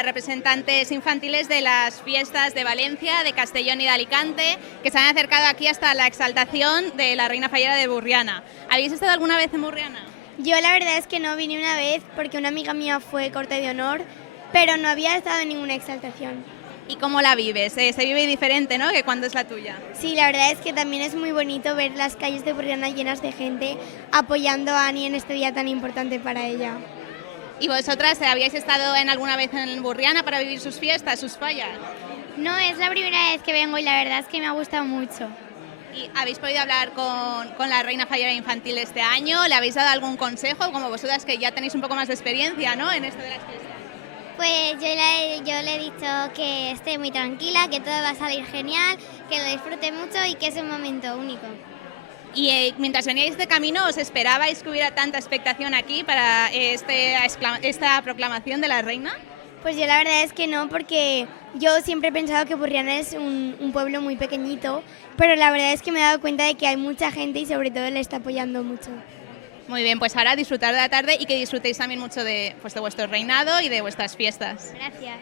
las representantes infantiles de las fiestas de Valencia, de Castellón y de Alicante, que se han acercado aquí hasta la exaltación de la Reina Fallera de Burriana. ¿Habéis estado alguna vez en Burriana? Yo la verdad es que no vine una vez porque una amiga mía fue corte de honor, pero no había estado en ninguna exaltación. ¿Y cómo la vives? Se vive diferente, ¿no?, que cuando es la tuya. Sí, la verdad es que también es muy bonito ver las calles de Burriana llenas de gente apoyando a Ani en este día tan importante para ella. ¿Y vosotras habíais estado en alguna vez en Burriana para vivir sus fiestas, sus fallas? No, es la primera vez que vengo y la verdad es que me ha gustado mucho. ¿Y habéis podido hablar con la Reina Fallera Infantil este año? ¿Le habéis dado algún consejo, como vosotras que ya tenéis un poco más de experiencia, ¿no?, en esto de las fiestas? Pues yo le he dicho que esté muy tranquila, que todo va a salir genial, que lo disfrute mucho y que es un momento único. Y mientras veníais de camino, ¿os esperabais que hubiera tanta expectación aquí para esta proclamación de la reina? Pues yo la verdad es que no, porque yo siempre he pensado que Burriana es un pueblo muy pequeñito, pero la verdad es que me he dado cuenta de que hay mucha gente y sobre todo le está apoyando mucho. Muy bien, pues ahora disfrutar de la tarde y que disfrutéis también mucho de vuestro reinado y de vuestras fiestas. Gracias.